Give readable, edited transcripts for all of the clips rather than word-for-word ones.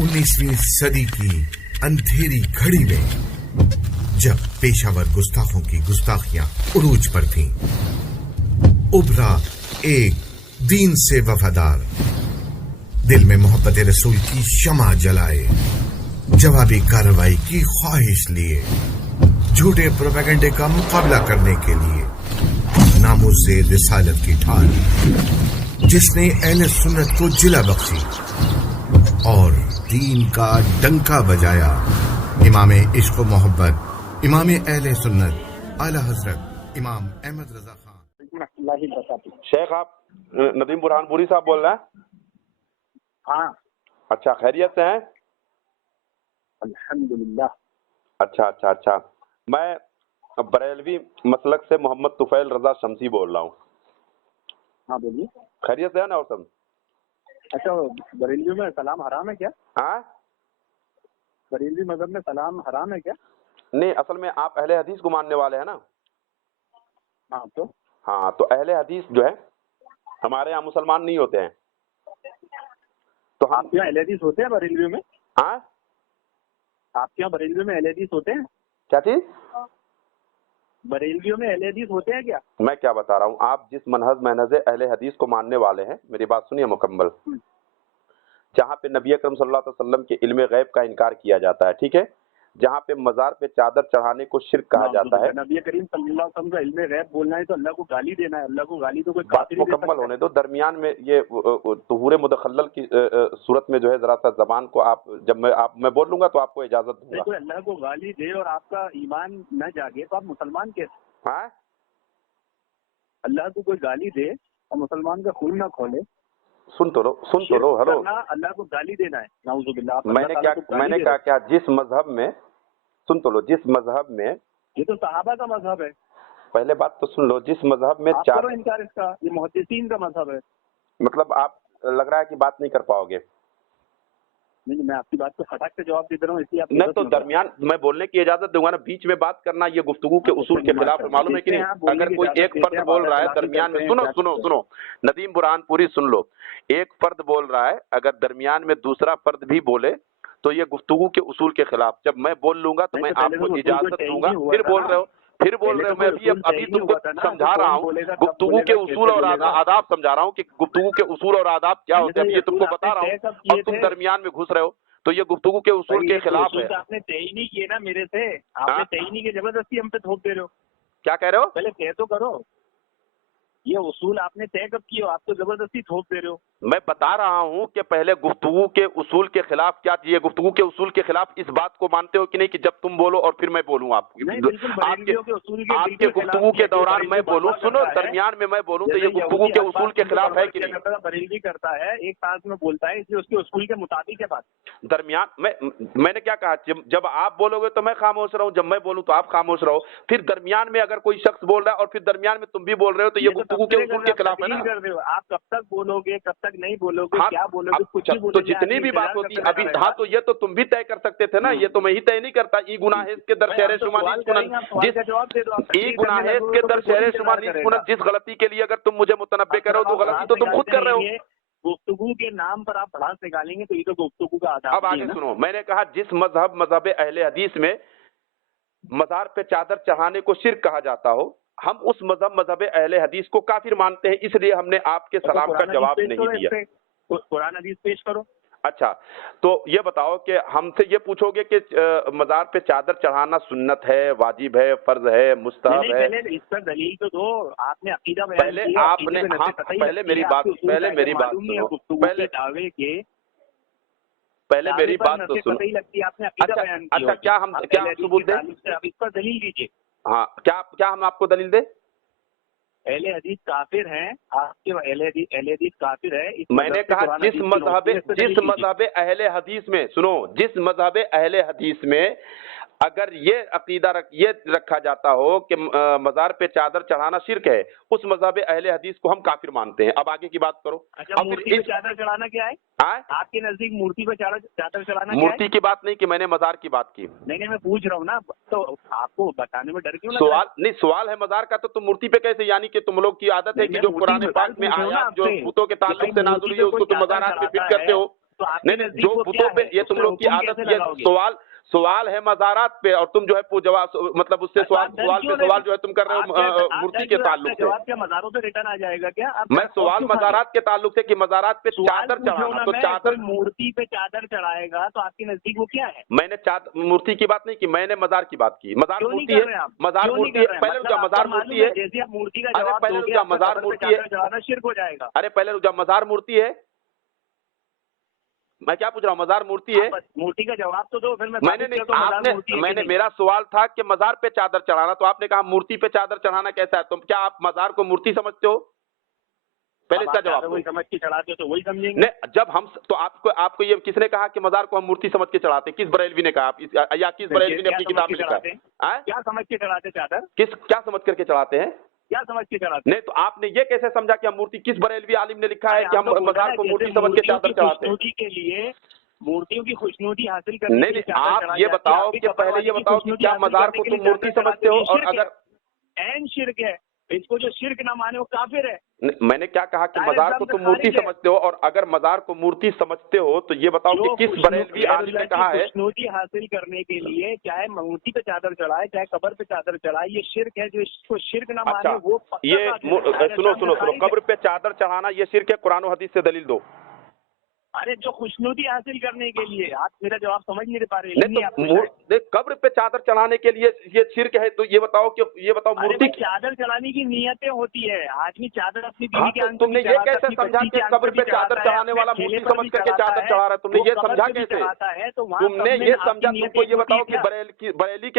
19वीं सदी की अंधेरी घड़ी में जब पेशावर गुस्ताखों की गुस्ताखियां उरूज पर थीं, उभरा एक दीन से वफादार, दिल में मोहब्बत रसूल की शमा जलाए, जवाबी कार्रवाई की ख्वाहिश लिए, झूठे प्रोपेगेंडे का मुकाबला करने के लिए नामुज़्ज़े रिसालत की ढाल, जिसने अहले सुन्नत को जिला बख्शी और दीन का डंका बजाया। इमाम इश्क व मोहब्बत, इमाम अहले सुन्नत आला हजरत इमाम अहमद रजा खान। शेख आप नदीम बुरहानपुरी साहब बोल रहे हैं? हाँ। अच्छा, खैरियत से हैं? अल्हम्दुलिल्लाह। अच्छा। मैं बरेलवी मसलक से मोहम्मद तुफैल रजा शमसी बोल रहा हूँ। हाँ बोलिए। खैरियत से है ना? और सब अच्छा, बरेलवी में सलाम हराम है क्या? हाँ, बरेलवी मजहब में सलाम हराम है क्या? नहीं, असल में आप अहले हदीस को मानने वाले हैं ना? हाँ तो अहले हदीस जो है हमारे यहाँ मुसलमान नहीं होते हैं, तो हम आपके यहाँ अहले हदीस होते हैं बरेलवी में? हाँ, आपके यहाँ बरेलवी में अहले हदीस होते हैं? क्या चीज? बरेलवियों में अहले हदीस होते हैं क्या? मैं क्या बता रहा हूँ, आप जिस मनहज अहले हदीस को मानने वाले हैं, मेरी बात सुनिए मुकम्मल। जहाँ पे नबी अकरम सल्लल्लाहु अलैहि वसल्लम के इल्मे गैब का इनकार किया जाता है, ठीक है, जहाँ पे मजार पे चादर चढ़ाने को शिर्क कहा जाता है। नबी करीम सल्लल्लाहु अलैहि वसल्लम का इल्मे गैब बोलना है तो अल्लाह को गाली देना है। अल्लाह को गाली तो कोई बात काफिर ही दे मुकम्मल सकता होने दो। दरमियान में ये तुहूर मुदखल्लल की सूरत में जो है जरा सा जबान को आप जब मैं बोल लूंगा तो आपको इजाजत है। दूंगा। कोई अल्लाह को गाली दे और आपका ईमान न जागे तो आप मुसलमान कैसे? हाँ, अल्लाह को कोई गाली दे और मुसलमान का खून न खोले, सुन तो लो हेलो। अल्लाह को गाली देना है, नाउजुबिल्लाह। मैंने कहा क्या, जिस मजहब में, सुन तो लो, जिस मजहब में, ये तो सहाबा का मजहब है। पहले बात तो सुन लो, जिस मजहब में आप करो इनकार इसका, ये मुहद्दिसीन का मजहब है। मतलब आप लग रहा है कि बात नहीं कर पाओगे। नहीं, मैं आपकी बात को फटाक से जवाब दे रहा हूँ, इसलिए आप नहीं तो दरमियान मैं बोलने की इजाजत दूंगा ना, बीच में बात करना ये गुफ्तगू के उसूल के खिलाफ है, मालूम है कि नहीं? अगर कोई एक फर्द बोल रहा है दरमियान में, सुनो नदीम बुरहानपुरी सुन लो, एक फर्द बोल रहा है, अगर दरमियान में दूसरा फर्द भी बोले तो ये गुफ्तगू के उसूल के खिलाफ। जब मैं बोल लूंगा तो मैं आपको इजाजत दूंगा। फिर बोल रहे हो मैं अभी तुमको समझा रहा हूँ गुफ्तगू के उसूल और आदाब समझा रहा हूँ कि गुफ्तगू के उसूल और आदाब क्या होते हैं, ये तुमको बता रहा हूँ और तुम दरमियान में घुस रहे हो, तो ये गुफ्तगू के उसूल के खिलाफ है। आपने तय नहीं किए ना मेरे से, आपने तय नहीं किए, जबरदस्ती हम पे थोप दे रहे हो। क्या कह रहे हो? पहले तय तो करो, ये उसूल आपने तय कब किए हो? आप तो जबरदस्ती थोप दे रहे हो। मैं बता रहा हूँ कि पहले गुफ्तगू के उसूल के खिलाफ क्या चाहिए। गुफ्तगू के उसूल के खिलाफ इस बात को मानते हो कि नहीं कि जब तुम बोलो और फिर मैं बोलूँ आपके गुफ्तगू के दौरान मैं बोलूँ, सुनो, दरमियान में मैं बोलूँ तो ये गुफ्तगू के उसूल के खिलाफ है कि नहीं? बरेलवी करता है, एक साथ में बोलता है, इसलिए उसके उसूल के मुताबिक है बात। दरमियान मैंने क्या कहा, जब आप बोलोगे तो मैं खामोश रहूं, जब मैं बोलूं तो आप खामोश रहो। फिर दरमियान में अगर कोई शख्स बोल रहा है और फिर दरमियान में तुम भी बोल रहे हो तो ये गुफ्तगू के उसूल के खिलाफ है ना? आप कब तक बोलोगे, कब तक नहीं बोलोगे, क्या बोलोगे, कुछ भी तो जितनी भी बात होती है अभी, हाँ, तो ये तो तुम भी तय कर सकते थे ना, ये तो मैं ही तय नहीं करता। ई गुनाह के दर शहर शुमार जिस गलती के लिए अगर तुम मुझे मुतनब्बे करो तो गलती तो तुम खुद कर रहे हो। गुफ्तगू के नाम पर आप भड़ास निकालेंगे तो ये तो गुफ्तगू का आदाब। अब आगे सुनो, मैंने कहा जिस मजहब अहले हदीस में मजार पे चादर चढ़ाने को शिर्क कहा जाता हो, हम उस मजहब अहले हदीस को काफिर मानते हैं, इसलिए हमने आपके सलाम का जवाब नहीं दिया। कुरान हदीस पेश करो। अच्छा, तो ये बताओ कि हमसे ये पूछोगे कि मजार पे चादर चढ़ाना सुन्नत है, वाजिब है, फर्ज है, मुस्तहब है? पहले इस पर दलील तो दो। आपने अकीदा पहले आपने, हाँ, पहले मेरी बात सुनो, पहले मेरी बात तो सुनो। अच्छा, क्या सबूत दें? अब इस पर दलील दीजिए। हाँ, क्या हम आपको दलील दें? अहले हदीस काफिर हैं, आपके अहले हदीस काफिर है। मैंने कहा जिस मजहब अहले हदीस में, सुनो, जिस मजहब अहले हदीस में अगर ये अकीदा ये रखा जाता हो कि मजार पे चादर चढ़ाना शिर्क है, उस मजहब अहले हदीस को हम काफिर मानते हैं। अब आगे की बात करो। अच्छा, मूर्ति पे चादर चढ़ाना क्या है? आपके नजदीक मूर्ति पे चादर चढ़ाना? मूर्ति की बात नहीं की, मैंने मजार की बात की। नहीं, मैं पूछ रहा हूँ ना, तो आपको बताने में डर क्यों लग रहा है? सवाल है मजार का, तो तुम मूर्ति पे कैसे? यानी कि तुम लोग की आदत है कि जो कुरान पाक में आयात जो भूतों के ताल्लुक से नाज़िल हुई है उसको तुम मज़ारात पे फिट करते हो। तो आपके नहीं नजदीक जो वो बुतों क्या पे है? ये उस तुम पे लोग की हुक्म आदत, कैसे ये लगाओगे? सवाल है मज़ारात पे और तुम जो है जवाब मतलब उससे तो आप सवाल क्यों पे नहीं- सवाल जो है तुम कर रहे हो मूर्ति के ताल्लुक से। जवाब क्या मज़ारों पे रिटर्न आ जाएगा क्या? आप मैं सवाल क्यों खाते? मज़ारात के ताल्लुक से कि मज़ारात पे सवाल चादर पूछ रहा हूं चढ़ाना, ना तो मैं, चादर कोई मूर्ति पे चादर चढ़ाएगा तो आपके नजदीक वो क्या है? मैंने मूर्ति की बात नहीं की, मैंने मज़ार की बात की। मज़ार क्यों नहीं मूर्ति कर है, रहे हैं आप? मज़ार क्यों नहीं मूर्ति कर है। रहे हैं? पहले रुक मतलब जा, आपको मज़ार मालूम मूर्ति है। जैसे आप मूर्ति का अरे जवाब पहले रुक दोगे, जा, आपका मज़ार कब्र पे मूर्ति चादर है। चढ़ाना शिर्क हो जाएगा। अरे पहले रुक जा, मज़ार मूर्ति है। मैं क्या पूछ रहा हूँ, मज़ार मूर्ति है। आप बस मूर्ति का जवाब तो दो, फिर मैं मैंने साबित नहीं, करता हूं मज़ार मूर्ति आपने है कि मैंने नहीं। मेरा सवाल था कि मज़ार पे चादर चढ़ाना, तो आपने कहा मूर्ति पे चादर चढ़ाना कैसा है? तुम क्या आप मज़ार को मूर्ति समझते हो? पहले अब इसका आप जवाब चादर दो। वही समझ के चढ़ाते हो तो वही समझेंगे। नहीं, जब हम तो आपको ये किसने कहा कि मज़ार को हम मूर्ति समझ के चढ़ाते हैं? किस बरेलवी ने कहा? या किस बरेलवी ने क्या अपनी समझ किताब के में लिखा चढ़ाते है? हैं? आए? क्या समझ के चढ़ाते चादर? क्या समझ करके चढ़ाते हैं? क्या समझ के चढ़ाते? नहीं तो आपने ये कैसे समझा कि हम मूर्ति, किस बरेलवी आलिम ने लिखा है अरे कि हम तो बोला मज़ार ना, को जैसे मूर्ति समझ के मूर्तियों चादर की चढ़ाते हैं? खुशनुदी के लिए, मूर्तियों की खुशनुदी हासिल करने नहीं के लिए नहीं, चादर आप चढ़ाई ये जाती है। बताओ आपकी कि कब्र पहले वाली ये की बताओ कि खुशनुदी क्या हासिल मज़ार करने को के तुम लिए मूर्ति चादर समझते हो? चढ़ाते और हैं, ये अगर ऐन शिर्क है। इसको जो शिर्क ना माने वो काफिर है। मैंने क्या कहा कि सारे मज़ार इस्लाम को से तुम मूर्ति खारिज है। समझते हो, और अगर मज़ार को मूर्ति समझते हो तो ये बताओ कि जो किस बरेलवी आलिम ने कहा है? खुशनुदी हासिल करने के लिए चाहे मूर्ति पे चादर चढ़ाए, चाहे कब्र पे चादर चढ़ाए, ये शिर्क है। जो इसको शिर्क ना माने अच्छा, वो पक्का ये काफिर है। सारे सुनो इस्लाम से सुनो सुनो, खारिज है। कब्र पे चादर चढ़ाना ये शिर्क है, कुरान और हदीस से दलील दो। अरे जो खुशनुदी हासिल करने के लिए, आप मेरा जवाब समझ नहीं पा रहे। नहीं तो कब्र पे चादर चढ़ाने के लिए ये शिर्क है, तो ये बताओ मूर्ति चादर चढ़ाने की नियतें होती है। आदमी चादर अपनी बीवी हाँ, के तो आंख पे तुमने भी ये चढ़ाता है, कैसे अपनी समझा बच्ची कि के आंख कब्र पे भी पे चादर चढ़ाता है, चढ़ाने वाला अपने मूर्ति ठेले पर समझ भी करके चढ़ाता चादर है, चढ़ा रहा है? तुमने वो ये कब्र समझा पे भी कैसे? चढ़ाता है। तो वहाँ तुमने कब्र ये में समझा, आपकी तुमको ये नियत बताओ होती कि है क्या? बरेली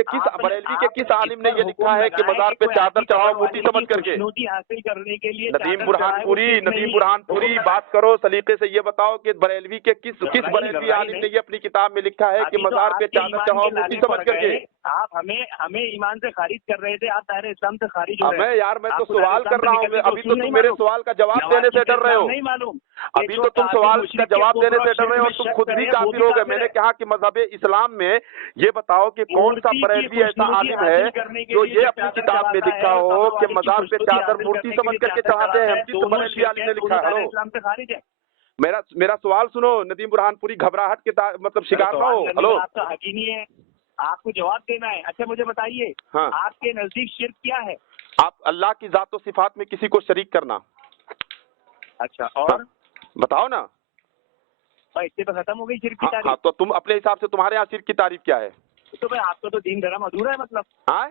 के किस आलिम ने ये लिखा है कि मज़ार पे चादर चढ़ाओ मूर्ति समझ करके? खुशनुदी हासिल करने के लिए नदीम बुरहानपुरी बात करो सलीके से। ये बताओ कि बरेलवी के किस बरेलवी आलिम ने ये अपनी किताब में लिखा है कि मज़ार पे चादर चढ़ाओ मूर्ति समझ करके? आप हमें ईमान से खारिज कर रहे थे, आप दायरे इस्लाम से खारिज हो रहे मैं हैं। यार मैं तो आपको सवाल दायरे कर रहा हूँ, इस्लाम से अभी तो नहीं तुम मेरे मालूम। सवाल का जवाब नवाज देने से शरीफ डर रहे हो। नहीं मालूम। अभी तो तुम सवाल का जवाब देने से डर रहे हो और तुम खुद भी काफिर हो गए। मैंने कहा कि मजहब इस्लाम में ये बताओ कि कौन सा बरेलवी ऐसा आलिम है जो ये अपनी किताब में लिखा हो कि मज़ार पे चादर मूर्ति समझ करके चढ़ाते हैं? किस बरेलवी आलिम ने लिखा है? इस्लाम से खारिज है। मेरा सवाल सुनो नदीम बुरहानपुरी, घबराहट के मतलब शिकार ना हो। हेलो, आपका हक ही नहीं है, आपको जवाब देना है। अच्छा मुझे बताइए, हाँ, आपके नजदीक शिर्क क्या है? आप अल्लाह की जात और सिफात में किसी को शरीक करना। अच्छा, और बताओ ना। इससे तो खत्म हो गई शिर्क की हाँ, तारीफ। तो तुम अपने हिसाब से, तुम्हारे यहाँ शिर्क की तारीफ क्या है? तो भाई आपका तो दीन धर्म अधूरा है। मतलब हाँ,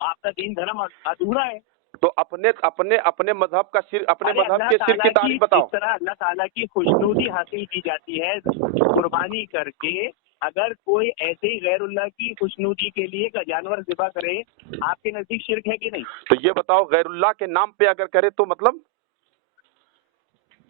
आपका दीन धर्म अधूरा है। तो अपने मजहब का शिर्क, अपने मजहब के शिर्क की तारीफ बताओ। इस तरह अल्लाह ताला की खुशनुदी हासिल की जाती है कुर्बानी करके। अगर कोई ऐसे ही गैरुल्लाह की खुशनुदी के लिए का जानवर ज़िबा करे, आपके नजदीक शिर्क है कि नहीं? तो ये बताओ, गैरुल्लाह के नाम पे अगर करे तो मतलब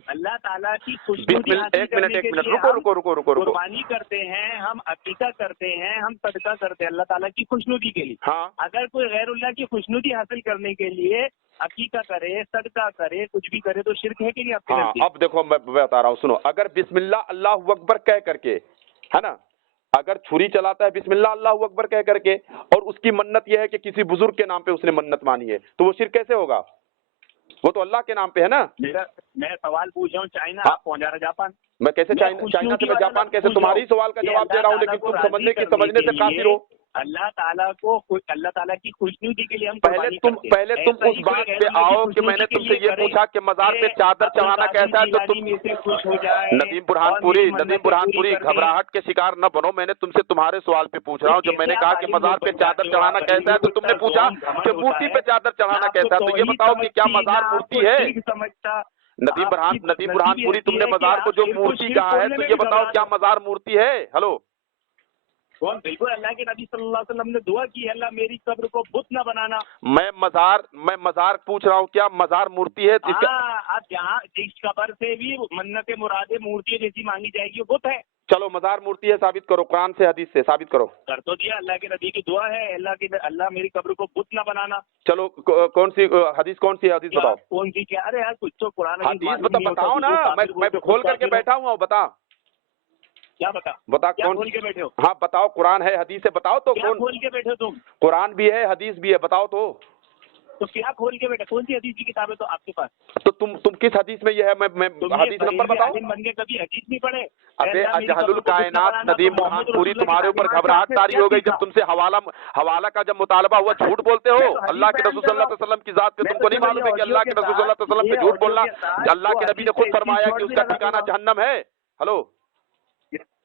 अल्लाह ताला की खुशनुदी हासिल करने के लिए रुको कुर्बानी करते हैं, हम अकीका करते हैं, हम सदका करते हैं अल्लाह ताला की खुशनुदी के लिए। हाँ, अगर कोई गैरुल्लाह की खुशनुदी हासिल करने के लिए अकीका करे, सदका करे, कुछ भी करे तो शिर्क है कि नहीं आपके हाँ। नजदीक? अब देखो मैं बता रहा हूँ, सुनो। अगर बिस्मिल्लाह अल्लाहु अकबर कह करके, है ना, अगर छुरी चलाता है बिस्मिल्लाह अल्लाहु अकबर कह करके, और उसकी मन्नत यह है कि किसी बुजुर्ग के नाम पे उसने मन्नत मानी है, तो वो शिर्क कैसे होगा? वो तो अल्लाह के नाम पे है ना। मैं सवाल पूछ रहा हूँ, चाइना हाँ? आप पहुंच जा रहे जापान। मैं कैसे चाइना से मैं जापान कैसे? तुम्हारी सवाल का जवाब दे रहा हूँ, लेकिन तुम समझने से काफिर हो। अल्लाह ताला की खुशनुदी के लिए हम पहले तुम उस बात पे आओ कि मैंने तुमसे ये पूछा कि मज़ार पे चादर चढ़ाना कैसा है, तो तुम खुश हो जाए। नदीम बुरहानपुरी घबराहट के शिकार न बनो। मैंने तुमसे तुम्हारे सवाल पे पूछ रहा हूँ। जब मैंने कहा कि मज़ार पे चादर चढ़ाना कैसा है, तो तुमने पूछा कि मूर्ति पे चादर चढ़ाना कैसा है। तो ये बताओ कि क्या मज़ार मूर्ति है? नदीम बुरहानपुरी, तुमने मज़ार को जो मूर्ति कहा है, तो ये बताओ क्या मज़ार मूर्ति है? हेलो, बिल्कुल। अल्लाह के नबी सल्लल्लाहु अलैहि वसल्लम ने दुआ की, अल्लाह मेरी कब्र को बुत न बनाना। मैं मज़ार पूछ रहा हूँ, क्या मज़ार मूर्ति है? आप जहाँ जिस कब्र से भी मन्नत मुरादे मूर्ति जैसी मांगी जाएगी वो बुत है। चलो मज़ार मूर्ति है, साबित करो, कुरान से हदीस से साबित करो। कर तो दिया, अल्लाह के नबी की दुआ है, अल्लाह मेरी कब्र को बुत न बनाना। चलो कौन सी हदीस बताओ। कौन सी? क्या? अरे यार कुछ तो कुरान हदीस बताओ ना। मैं खोल करके बैठा हुआ हूँ, बता। क्या बता क्या कौन खोल के बैठे हो? हाँ बताओ, कुरान है हदीस है, बताओ तो। क्या खोल के बैठे हो तुम? कुरान भी है, हदीस भी है, बताओ तो। तो क्या खोल के बेटा, कौन सी हदीस की किताब है तो आपके पास? तो तुम किस हदीस में ये है? मैं हदीस नंबर बताओ। बन के कभी हदीस नहीं पढ़े? अबे अजहलुल कायनात नदीम बुरहान पूरी, तुम्हारे ऊपर घबराहट तारी हो गई जब तुमसे हवाला का जब मुतालबा हुआ। झूठ बोलते हो अल्लाह के रसूल सल्लल्लाहु अलैहि वसल्लम की जात पे। तुमको नहीं मालूम है कि अल्लाह के रसूल सल्लल्लाहु अलैहि वसल्लम पे झूठ बोलना, अल्लाह के नबी ने खुद फरमाया कि उसका ठिकाना जहन्नम है। हेलो,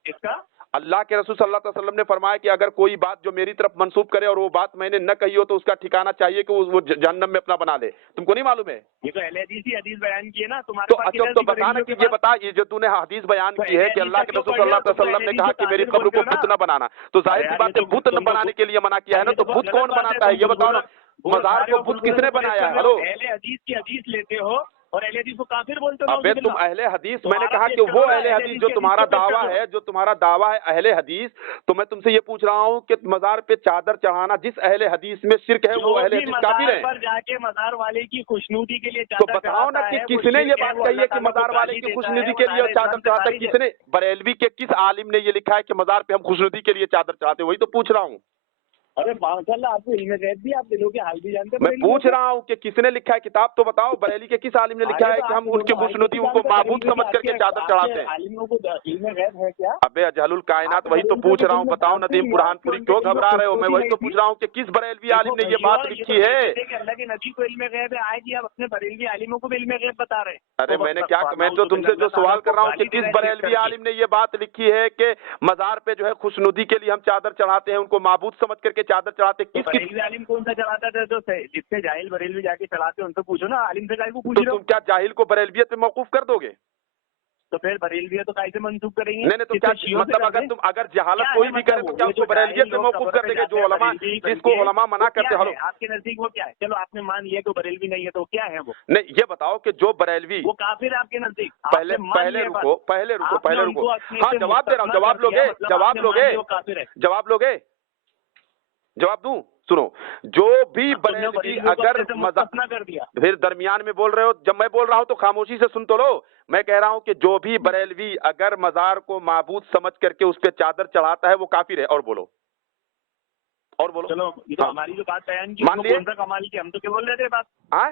इसका अल्लाह के रसूल सल्लल्लाहु अलैहि वसल्लम ने फरमाया कि अगर कोई बात जो मेरी तरफ मंसूब करे और वो बात मैंने न कही हो तो उसका ठिकाना चाहिए कि वो जहन्नम में अपना बना ले। तुमको नहीं मालूम है? ये तो अहले हदीस ही हदीस बयान की है ना तुम्हारे पास। तो बता ना कि ये बता, ये जो तूने हदीस बयान की है कि अल्लाह के रसूल सल्लल्लाहु अलैहि वसल्लम ने कहा कि मेरी कब्र को बुत न बनाना, तो जाहिर सी बात है बुत न बनाने के लिए मना किया है ना। तो बुत कौन बनाता है ये बताओ ना, मजार को बुत किसने बनाया है? हेलो, अहले हदीस की हदीस लेते हो और अहले हदीस को काफिर बोलते हो। अबे तुम अहले हदीस, मैंने कहा कि वो अहले हदीस जो तुम्हारा दावा है, जो तुम्हारा दावा है अहले हदीस, तो मैं तुमसे ये पूछ रहा हूँ कि मजार पे चादर चढ़ाना जिस अहले हदीस में शिर्क है वो अहले हदीस काफिर है? पर जाके मजार वाले की खुशनुदी के लिए तो बताओ ना कि किसने ये बात कही है कि मजार वाले की खुशनुदी के लिए चादर चढ़ाते हैं? किसने? बरेलवी के किस आलिम ने ये लिखा है कि मजार पे हम खुशनुदी के लिए चादर चढ़ाते हैं? वही तो पूछ रहा हूँ। अरे माशाल्लाह, आपको इल्म गैब भी, आप दिलों के हाल भी जानते हैं। मैं पूछ रहा हूँ कि किसने लिखा है, किताब तो बताओ। बरेली के किस आलिम ने लिखा है कि हम उनकी खुशनुदी उनको माबूद समझ करके चादर चढ़ाते हैं? आलिमों को इल्म गैब है क्या? अबे अजहलुल कायनात, वही तो पूछ रहा हूँ, बताओ नदीम बुरहानपुरी, क्यों घबरा रहे हो? मैं वही तो पूछ रहा हूँ कि किस बरेलवी आलिम ने ये बात लिखी है? अल्लाह के नबी को इल्म गैब है, आज आप अपने बरेलवी आलिमों को भी इल्म गैब बता रहे हैं। अरे मैं तो तुमसे जो सवाल कर रहा हूँ कि किस बरेलवी आलिम ने ये बात लिखी है कि मजार पे जो है खुशनुदी के लिए हम चादर चढ़ाते हैं, उनको माबूद समझ करके चादर चढ़ाते हैं? बरेलवी आलिम कौन सा चढ़ाता था? जो जिससे जाहिल बरेलवी जाके चढ़ाते हैं उनसे पूछो ना, आलिम से को पूछ तो तुम क्या जाहिल को बरेलवियत में मौकूफ कर दोगे? तो फिर बरेलवियत तो कैसे मंसूब करेंगे? नहीं तो क्या मतलब अगर जहालत कोई भी करे तो क्या उसको बरेलवियत में मौकूफ कर देंगे? जो उलमा, जिसको उलमा मना करते हैं। आपके नजदीक वो क्या है? चलो आपने मान लिया कि बरेलवी नहीं है, तो क्या है वो? नहीं, ये बताओ कि जो बरेलवी, वो काफिर आपके नजदीक। पहले रुको। हाँ, जवाब दे रहा हूँ, जवाब लोगे? जवाब दूं? सुनो, जो भी बरेलवी अगर अपना कर दिया, फिर दरमियान में बोल रहे हो। जब मैं बोल रहा हूं तो खामोशी से सुन तो लो। मैं कह रहा हूं कि जो भी बरेलवी अगर मजार को माबूद समझ करके उस पे चादर चढ़ाता है वो काफिर है। और बोलो। चलो, ये तो हमारी जो बात बयान की, मान लिए कमाल की, हम तो क्या बोल रहे थे बात? हाँ,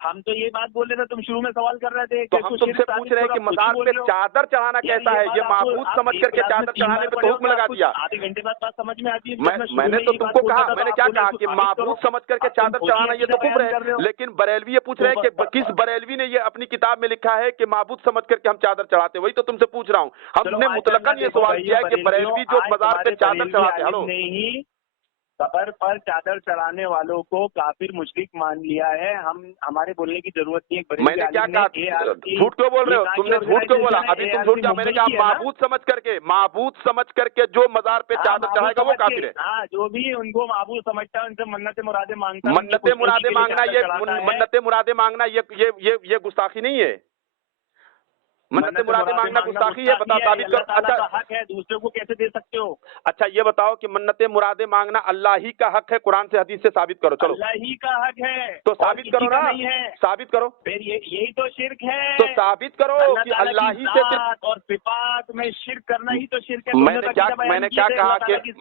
हम तो ये बात बोल रहे थे, तुम शुरू में सवाल कर रहे थे। तो हम तुमसे पूछ रहे हैं कि मजार पे चादर चढ़ाना कैसा है? ये माबूद समझ करके चादर चढ़ाने पे तो हुक्म लगा दिया। आधे घंटे बाद बात समझ में आती है। मैंने तो तुमको कहा, मैंने क्या कहा कि माबूद समझ करके चादर चढ़ाना ये तो कुफ्र है। लेकिन बरेलवी ये पूछ रहे हैं कि किस बरेलवी ने ये अपनी किताब में लिखा है कि माबूद समझ करके हम चादर चढ़ाते? वही तो तुमसे पूछ रहा हूँ। हमने मुतलकन ये सवाल किया है कि बरेलवी जो मजार पे चादर चढ़ाते हैं। हेलो, कब्र पर चादर चढ़ाने वालों को काफिर मुशरिक मान लिया है। हमारे बोलने की जरूरत नहीं है। मैंने क्या कहा? झूठ क्यों बोल रहे हो? तुमने झूठ क्यों बोला? अभी तुम झूठ क्या? मैंने कहा माबूद समझ करके जो मजार पे चादर चढ़ाएगा वो काफिर है। हाँ, जो भी उनको माबूद समझता है उनसे मन्नत मुरादे मांगता है। मन्नत मुरादे मांगना ये गुस्ताखी नहीं है? मन्नत मुरादे मांगना गुस्ताखी है? बता, साबित कर। अच्छा, हक है, दूसरे को कैसे दे सकते हो? अच्छा, ये बताओ कि मन्नत मुरादे मांगना अल्लाह ही का हक है, कुरान से हदीस से साबित करो। चलो, अल्लाह ही का हक है तो साबित करो ना। नहीं है, साबित करो। फिर यही तो शिर्क है। तो साबित करो कि अल्लाह ही से और सिफात में शिर्क करना ही तो शिर्क है। मैंने क्या कहा कि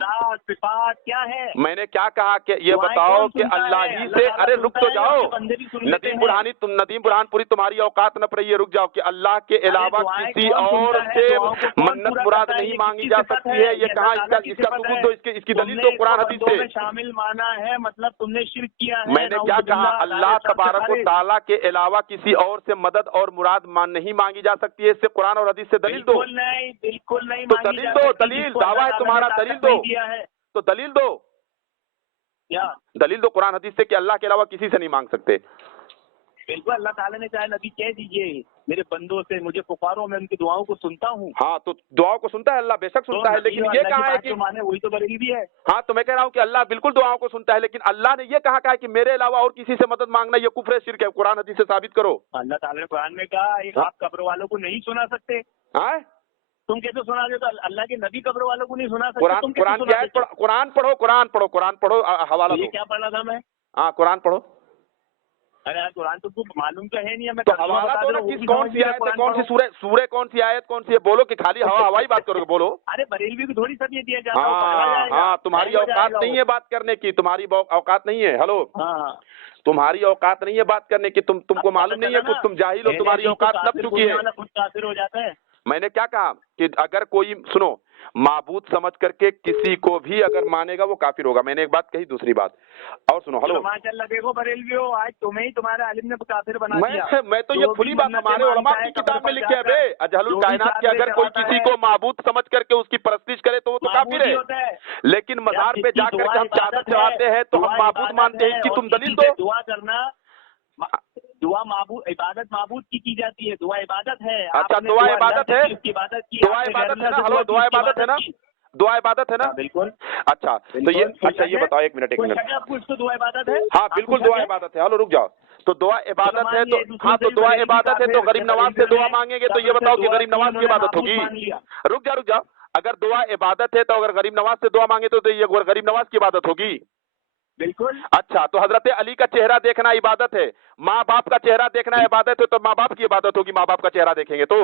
सिफात क्या है? मैंने क्या कहा कि ये बताओ कि अल्लाह ही से। अरे रुक तो जाओ नदीम बुरहानपुरी, तुम्हारी औकात न पर ये रुक जाओ कि अल्लाह के अलावा किसी और से मन्नत मुराद नहीं मांगी जा सकती है। ये कहाँ? इसका सबूत दो, इसकी दलील दो कुरान हदीस से। शामिल माना है, मतलब तुमने शिर्क किया है। मैंने क्या कहा? अल्लाह तबारक व तआला के अलावा किसी और से मदद और मुराद नहीं मांगी जा सकती है। इससे कुरान और हदीस से दलील दो। बिल्कुल नहीं। तो दलील दो, दलील, दावा है तुम्हारा, दलील दो। तो दलील दो, क्या दलील दो कुरान हदीस से कि अल्लाह के अलावा किसी से नहीं मांग सकते। बिल्कुल, अल्लाह ताला ने चाहे नबी कह दीजिए मेरे बंदों से मुझे पुकारो, मैं उनकी दुआओं को सुनता हूँ। हाँ, तो दुआओं को सुनता है अल्लाह, बेशक सुनता है। लेकिन ये कहा है कि माने वही तो बरेली भी है। हाँ, तो मैं कह रहा हूँ कि अल्लाह बिल्कुल दुआओं को सुनता है, लेकिन अल्लाह ने ये कहा कि मेरे अलावा और किसी से मदद मांगना ये कुफ्र है, शिर्क है। कुरान हदीस से साबित करो। अल्लाह ताला ने कुरान में कहा एक आप कब्र वालों को नहीं सुना सकते। तुम कैसे सुना दे? तो अल्लाह के नबी कब्र वालों को नहीं सुना सकते। कुरान पढ़ो, हवाला दो। क्या पढ़ा था मैं? हाँ, कुरान पढ़ो। अरे यार, कुरान तो मालूम तो है नहीं। मैं तो हवाला दो ना, किस कौन सी आयत है, कौन सी सूरह कौन सी आयत कौन सी है? बोलो कि खाली हवाई बात करोगे? बोलो। अरे बरेलवी को थोड़ी सब ये दिया जाता है। हाँ, तुम्हारी औकात नहीं है बात करने की, तुम्हारी औकात नहीं है। हेलो, तुम्हारी औकात नहीं है बात करने की, तुमको मालूम नहीं है कुछ, तुम जाहिल हो, तुम्हारी औकात नप चुकी है। खुद काफिर हो जाता है। मैंने क्या कहा कि अगर कोई सुनो माबूद समझ करके किसी को भी अगर मानेगा वो काफिर होगा, मैंने एक बात कही। दूसरी बात और सुनो, हेलो, माशाअल्लाह देखो बरेलवी हो, आज तुम्हें ही तुम्हारे आलिम ने काफिर बना दिया। मैं तो ये खुली बात हमारे उलमा की किताब में लिखे है बे, अजहलुल कायनात की अगर कोई किसी को माबूद समझ करके उसकी परस्तिश करे तो वो तो काफिर है। लेकिन मजार पे जाकर के हम चादर चढ़ाते हैं तो हम माबूद मानते हैं, इसकी तुम दलील दो। दुआ करना, दुआ माबूद, इबादत माबूद की जाती है, दुआ इबादत है। अच्छा, दुआ इबादत है, उसकी इबादत की, दुआ इबादत है ना, हेलो, दुआ इबादत है ना, दुआ इबादत है ना, बिल्कुल। अच्छा तो ये, अच्छा ये बताओ, एक मिनट आपको इसको दुआ इबादत है? हाँ बिल्कुल दुआ इबादत है। हेलो रुक जाओ, तो दुआ इबादत है तो हाँ, तो दुआ इबादत है तो गरीब नवाज से दुआ मांगेंगे तो ये बताओ कि गरीब नवाज की इबादत होगी? रुक जाओ, अगर दुआ इबादत है तो अगर गरीब नवाज से दुआ मांगे तो ये गरीब नवाज की इबादत होगी? बिल्कुल। अच्छा, तो हजरत अली का चेहरा देखना इबादत है, माँ बाप का चेहरा देखना इबादत है, तो माँ बाप की इबादत होगी, माँ बाप का चेहरा देखेंगे तो?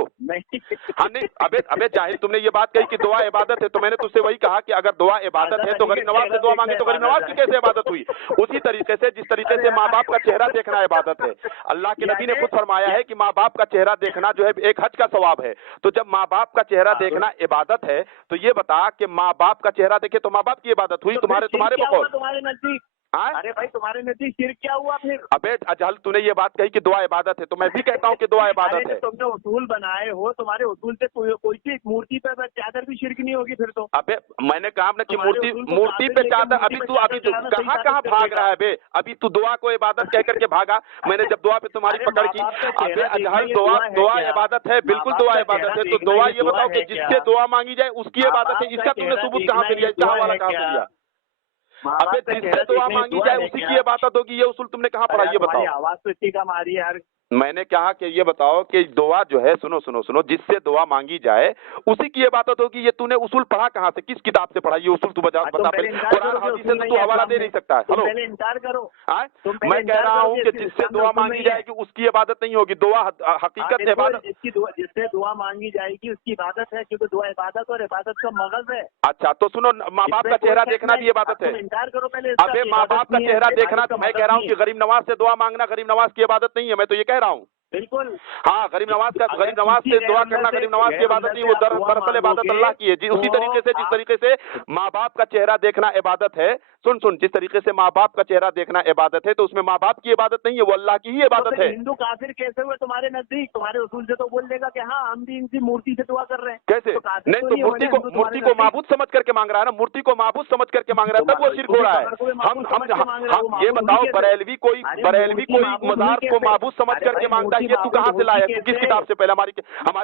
हाँ नहीं, अबे जाहिल, तुमने ये बात कही कि दुआ इबादत है, तो मैंने तुझसे वही कहा कि अगर दुआ इबादत है तो गरीब नवाज से दुआ मांगे तो गरीब नवाज की कैसे इबादत हुई? उसी तरीके से जिस तरीके से माँ बाप का चेहरा देखना इबादत है, अल्लाह के नबी ने खुद फरमाया है कि माँ बाप का चेहरा देखना जो है एक हज का सवाब है। तो जब माँ बाप का चेहरा देखना इबादत है तो ये बता कि माँ बाप का चेहरा देखे तो माँ बाप की इबादत हुई तुम्हारे बकौल? तुम्हारे नजदीक? अरे भाई तुम्हारे नजदीक शिर्क क्या हुआ फिर? अबे अजहल, तूने ये बात कही कि दुआ इबादत है तो मैं भी कहता हूँ कि दुआ इबादत है। तुमने उसूल बनाए हो, तुम्हारे उसूल से कोई सी मूर्ति पे चादर भी शिर्क नहीं होगी फिर तो? अबे मैंने कहा ना कि मूर्ति पे चादर, अभी तू कहाँ भाग रहा है बे? अभी तू दुआ को इबादत कह करके भागा, मैंने जब दुआ पे तुम्हारी पकड़ की। अबे अजहल, दुआ इबादत है, बिल्कुल दुआ इबादत है, तो दुआ ये बताओ कि जिससे दुआ मांगी जाए उसकी इबादत है, इसका तुमने सबूत कहाँ से लिया? इसका हवाला कहाँ से लिया? अबे जिससे दुआ मांगी जाए उसी की इबादत होगी, ये उसूल तुमने कहाँ पढ़ा? ये बताओ। आवाज तो इतनी कम आ रही है यार। मैंने कहा कि ये बताओ कि दुआ जो है, सुनो, जिससे दुआ मांगी जाए उसी की इबादत होगी, ये तूने उसूल पढ़ा कहाँ से, किस किताब से पढ़ा? ये उसूल तू बता पहले, कुरान हदीस से तू हवाला दे नहीं सकता है। हेलो, इनकार करो। मैं कह रहा हूँ कि जिससे दुआ मांगी जाएगी उसकी इबादत नहीं होगी, दुआ हकीकत इबादत। जिससे दुआ मांगी जाएगी उसकी इबादत है, क्योंकि दुआ इबादत और इबादत का मगज है। अच्छा तो सुनो, माँ बाप का चेहरा देखना भी इबादत है। इनकार करो पहले। अबे माँ बाप का चेहरा देखना, मैं कह रहा हूँ कि गरीब नवाज से दुआ मांगना गरीब नवाज की इबादत नहीं है, मैं तो ये कह रहा हूँ। बिल्कुल हाँ, गरीब नवाज से दुआ करना गरीब नवाज की इबादत नहीं, वो दरअसल इबादत अल्लाह की है। उसी तरीके से जिस तरीके से माँ बाप का चेहरा देखना इबादत है, सुन, जिस तरीके से माँ बाप का चेहरा देखना इबादत है तो उसमें माँ बाप की इबादत नहीं है, वो अल्लाह की ही इबादत है। हिंदू काफिर कैसे हुए तुम्हारे नजदीक? तुम्हारे उसूल से तो बोल देगा कि हाँ हम भी इनकी मूर्ति से दुआ कर रहे हैं। कैसे? नहीं तो मूर्ति को माबूद समझ करके मांग रहा है ना, मूर्ति को माबूद समझ करके मांग रहा है, तब वो शिर्क हो रहा है। हम ये बताओ, बरेलवी कोई मजार को माबूद समझ करके मांगता है, ये तू कहाँ से लाया? किस किताब से? पहले हमारे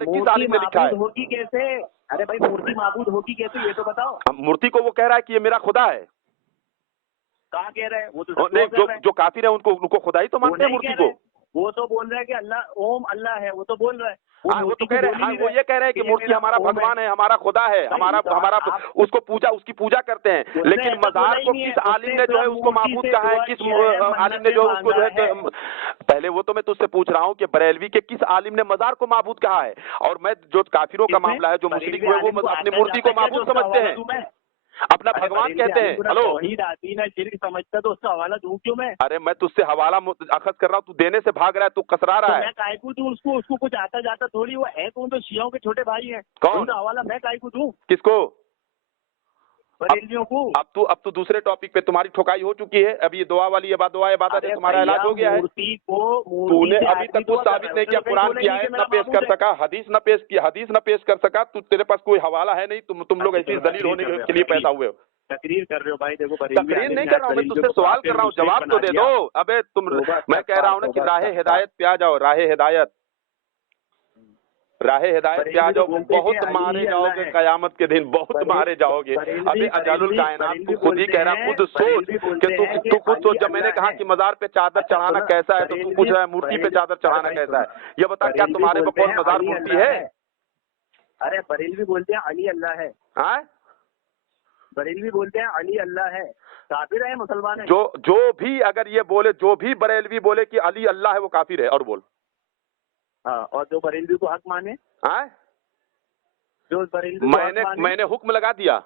किस आलिम ने लिखा है? होगी कैसे? अरे भाई मूर्ति माबूद होगी कैसे, ये तो बताओ। मूर्ति को वो कह रहा है कि ये मेरा खुदा है। कहाँ कह रहे हैं? वो तो नहीं, जो काफिर है उनको खुदा ही तो मानते हैं मूर्ति को। वो तो बोल रहा है कि अल्लाह ओम अल्लाह है, वो तो बोल रहा है। वो तो कह रहे हैं, वो ये कह रहे हैं कि मूर्ति हमारा भगवान है, हमारा खुदा है, हमारा उसको उसकी पूजा करते हैं। लेकिन मजार को किस आलिम ने जो है उसको माबूद कहा है? किस आलिम ने जो उसको जो है, पहले वो तो मैं तुझसे पूछ रहा हूँ कि बरेलवी के किस आलिम ने मजार को माबूद कहा है? और मैं जो काफिरों का मामला है, जो मुशरिक हुए वो अपनी मूर्ति को माबूद समझते हैं, अपना भगवान कहते हैं। हेलो, शिर्क समझता तो उसका हवाला दूं क्यों मैं? अरे मैं तुझसे हवाला अखज कर रहा हूँ, तू देने से भाग रहा है, तू कसरा रहा है। मैं कायकू दूं उसको कुछ आता जाता थोड़ी, वो है कौन? तो शियाओं के छोटे भाई हैं। कौन? हवाला मैं कायकू दूं? किसको? बरेलवियों को। अब तो दूसरे टॉपिक पे तुम्हारी ठोकाई हो चुकी है। अभी दुआ वाली दुआ इबादत है, तुम्हारा इलाज हो गया है। तूने अभी तक कुछ साबित नहीं किया, कुरान की आयत न पेश कर सका, हदीस न पेश कर सका, तेरे पास कोई हवाला है नहीं। तुम लोग ऐसी दलील होने के लिए पैदा हुए हो। तकरीर कर रहे हो भाई, देखो तकरीर नहीं कर रहा हूँ मैं, तुझसे सवाल कर रहा हूँ, जवाब तो दे दो। अबे मैं कह रहा हूँ ना कि राहे हिदायत पे आ जाओ, राहे हिदायत पे आ जाओ। बहुत मारे जाओगे कयामत के दिन, बहुत मारे जाओगे। अभी अजालुल कायनात तू खुद ही कह रहा है, खुद सोच कि तू खुद सोच। जब मैंने कहा कि मजार पे चादर चढ़ाना कैसा है तो तू पूछ रहा है मूर्ति पे चादर चढ़ाना कैसा है। ये बता, क्या तुम्हारे बकौल मजार मूर्ति है? अरे बरेलवी बोलते हैं अली अल्लाह है। बरेलवी बोलते हैं अली अल्लाह है, काफिर है मुसलमान है? जो भी अगर ये बोले, जो भी बरेलवी बोले कि अली अल्लाह है, वो काफिर है। और बोल। हाँ, और जो बरेलवी को हक माने, जो बरेलवी मैंने हुक्म लगा दिया।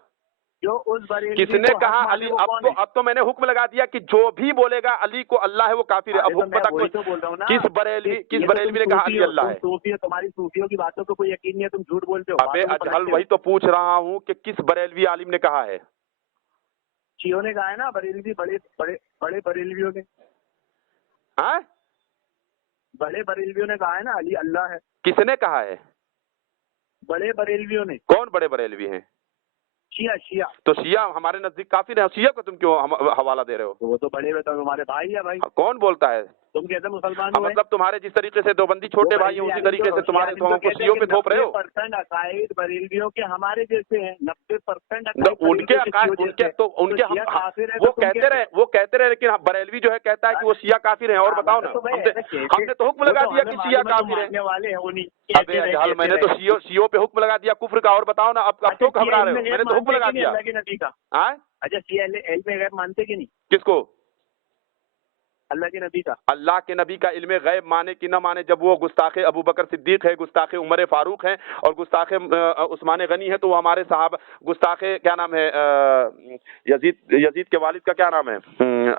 जो उस बरेलवी किसने को कहा हक अली? माने वो कौन है? अब तो मैंने हुक्म लगा दिया कि जो भी बोलेगा अली को अल्लाह है वो काफिर है। अब अरे तो हुक्म मैं बता वही तो बोल रहा हूँ ना, किस बरेलवी ने कहा अली अल्लाह है? सूफी हो, तुम्हारी सूफियों की बातों को कोई यकीन नहीं है, तुम झूठ बोलते हो। अबे बातों को अजहल, पलटते हो। वही तो पूछ रहा हूँ कि किस बरेलवी आलिम ने कहा है? शियों ने कहा है ना, बरेलवी, बड़े बड़े बड़े बरेलवियों ने, हाँ, बड़े बरेलवियों ने कहा है ना अली अल्लाह है। किसने कहा है? बड़े बरेलवियों ने। कौन बड़े बरेलवी हैं? शिया शिया। तो शिया हमारे नजदीक काफिर है, शिया को तुम क्यों हवाला दे रहे हो? तो वो तो बड़े तो हमारे भाई है भाई। कौन बोलता है? तुम कहते मुसलमान हाँ, हुए। मतलब तुम्हारे जिस तरीके से देवबंदी छोटे भाई हैं उसी तरीके से तुम्हारे तो हमको शियों पे थोप रहे हो। 90% अकायद बरेलवियों के हमारे जैसे हैं। 90% उनके वो कहते रहे लेकिन बरेलवी जो है कहता है कि वो शिया काफिर है। और बताओ ना, हमने तो हुक्म लगा दिया कि शिया काफिर है। वाले होनी। अबे अजहल, मैंने तो शियों पे हुक्म लगा दिया कुफ्र का। और बताओ ना, अब क्यों घबरा रहे हो? मैंने तो हुक्म लगा दिया। अच्छा, शिया इल्म गैब मानते कि नहीं? किसको? अल्लाह के नबी का। अल्लाह के नबी का इल्म गैब माने कि न माने, जब वो गुस्ताखे अबू बकर सिद्दीक है, गुस्ताखे उमर फारूक है और गुस्ताखे उस्मान गनी है, तो वो हमारे साहब गुस्ताखे क्या नाम है, यजीद के वालिद का क्या नाम है,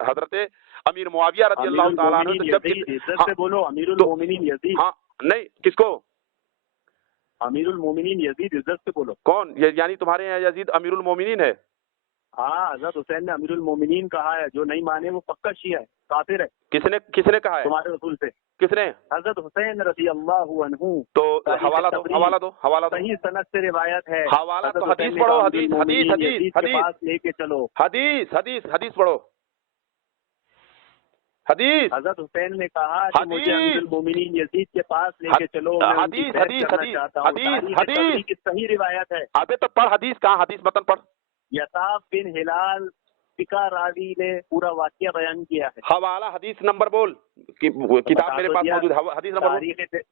हजरत अमीर मुआविया रजी अल्लाह ताला अन्हु। तो जब इज्जत से बोलो, अमीरुल मोमिनीन यजीद। हाँ, नहीं, किसको? अमीरुल मोमिनीन यजीद, इज्जत से बोलो। कौन? यानी तुम्हारे यहाँ यजीद अमीरुल मोमिनीन है? हाँ, हजरत हुसैन ने अमीरुल मोमिनीन कहा है। जो नहीं माने वो पक्का शिया है, काफिर है। किसने कहा है? तुम्हारे रसूल से। किसने? हजरत हुसैन रज़ी अल्लाहु अन्हु। तो हवाला दो। सही सनद से रिवायत है। हवाला तो हदीस पढ़ो, हदीस लेके चलो। हदीस पढ़ो, हदीस। हजरत हुसैन ने कहा कि मुझे अमीरुल मोमिनीन यजीद के पास लेके चलो, मैं उनकी बैत करना चाहता हूं। तारीख की सही रिवायत है। अबे तो पढ़ हदीस, कहाँ हदीस मतन पढ़। यसाफ बिन हिलाल फिका रावी ने पूरा वाकया बयान किया है। हवाला हदीस नंबर बोल, किताब मेरे पास मौजूद है, हदीस नंबर।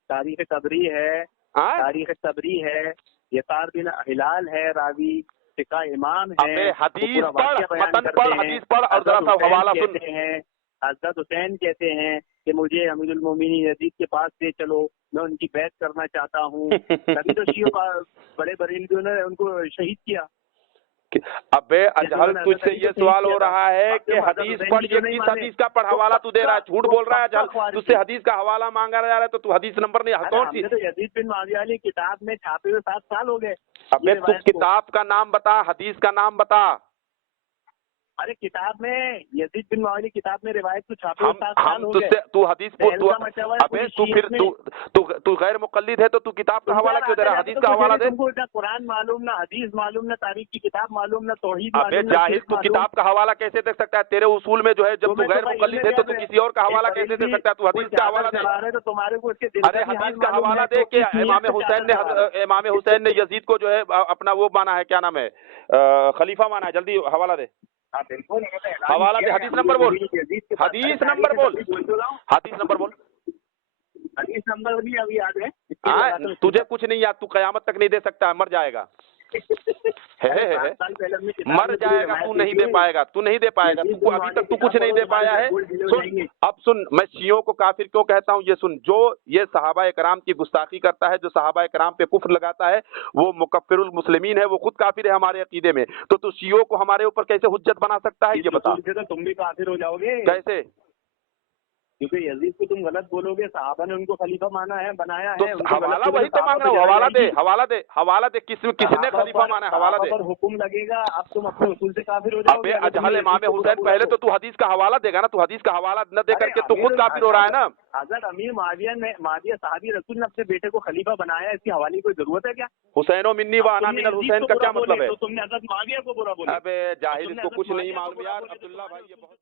तारीख तबरी है, तारीख तबरी है, यसार बिन हिलाल है रावी, फिका इमाम है। हदीस पढ़, मतन पढ़, हदीस पढ़ और जरा सा हवाला सुन। हजरत हुसैन कहते हैं कि मुझे अमीरुल मोमिनीन यजीद के पास ले चलो, मैं उनकी बैत करना चाहता हूँ। तभी तो शियों का बड़े बरेलवियों ने उनको शहीद किया। अबे अजहल, तुझसे ये सवाल हो रहा है कि हदीस पढ़, ये किस हदीस का पढ़ हवाला तू दे रहा है? झूठ बोल रहा है अजहल, तुझसे हदीस का हवाला मांगा जा रहा है तो तू हदीस नंबर नहीं, कौन सी? तो यजीद बिन मुआविया वाली किताब में छापे हुए 7 साल हो गए। अबे तू किताब का नाम बता, हदीस का नाम बता। अरे किताब में, यजीद बिन मुआविया किताब में रिवायत तो छापे हुए 7 साल हो गए। तू हदीस अबे तू गैर मुक़ल्लिद है तो तू किताब का हवाला क्यों दे रहा है? हदीस का हवाला दे। तुमको ना कुरान मालूम, ना हदीस मालूम, ना तारीख की किताब मालूम, ना तौहीद मालूम। अबे जाहिल, तू किताब का हवाला कैसे दे सकता है? तेरे उसूल में जो है, जब तू गैर मुक़ल्लिद है तो तू किसी और का हवाला कैसे दे सकता है? तू हदीस का हवाला दे। तो तुम्हारे को इसके अरे हदीस का हवाला दे के इमाम हुसैन ने यजीद को जो है अपना वो माना है, क्या नाम है, खलीफा माना है। जल्दी हवाला दे, हवाला दे, हदीस नंबर बोल, हदीस नंबर बोल, हदीस नंबर बोल। हदीस नंबर भी अभी याद है? तुझे कुछ नहीं याद, तू कयामत तक नहीं दे सकता, मर जाएगा। मर जाएगा, तू नहीं दे पाएगा, तू नहीं दे पाएगा, तू अभी तक तू कुछ नहीं दे पाया है। सुन, अब सुन, मैं शियों को काफिर क्यों कहता हूँ ये सुन। जो ये सहाबा इकराम की गुस्ताखी करता है, जो सहाबा इकराम पे कुफ्र लगाता है, वो मुकफ्फिरुल मुस्लिमीन है, वो खुद काफिर है हमारे अकीदे में। तो तू शियों को हमारे ऊपर कैसे हुज्जत बना सकता है, ये बता। तुम भी काफिर हो जाओगे कैसे? क्योंकि यजीद को तुम गलत बोलोगे, सहाबा ने उनको खलीफा माना है, बनाया है। तो हवाला वही तो मांग रहा हूँ, हवाला दे, हवाला दे, हवाला दे, किसने खलीफा माना है? हवाला दे। हुक्म लगेगा, अब तुम अपने उसूल से काफिर हो जाओगे। अबे अजहल, इमाम हुसैन, पहले तो तू हदीस का हवाला देगा ना, तू हदीस का हवाला न दे करके तू खुद काफिर हो रहा है ना। हजरत अमीर मुआविया साहबी रसूल ने अपने बेटे को खलीफा बनाया, इसकी हवाले की कोई जरूरत है क्या? हुसैनो मिन्नी व अना मिनल हुसैन का क्या मतलब है? तो तुमने हजरत मुआविया को बुरा बोला। अबे जाहिल, इसको कुछ नहीं मालूम यार अब्दुल्ला भाई, ये बहुत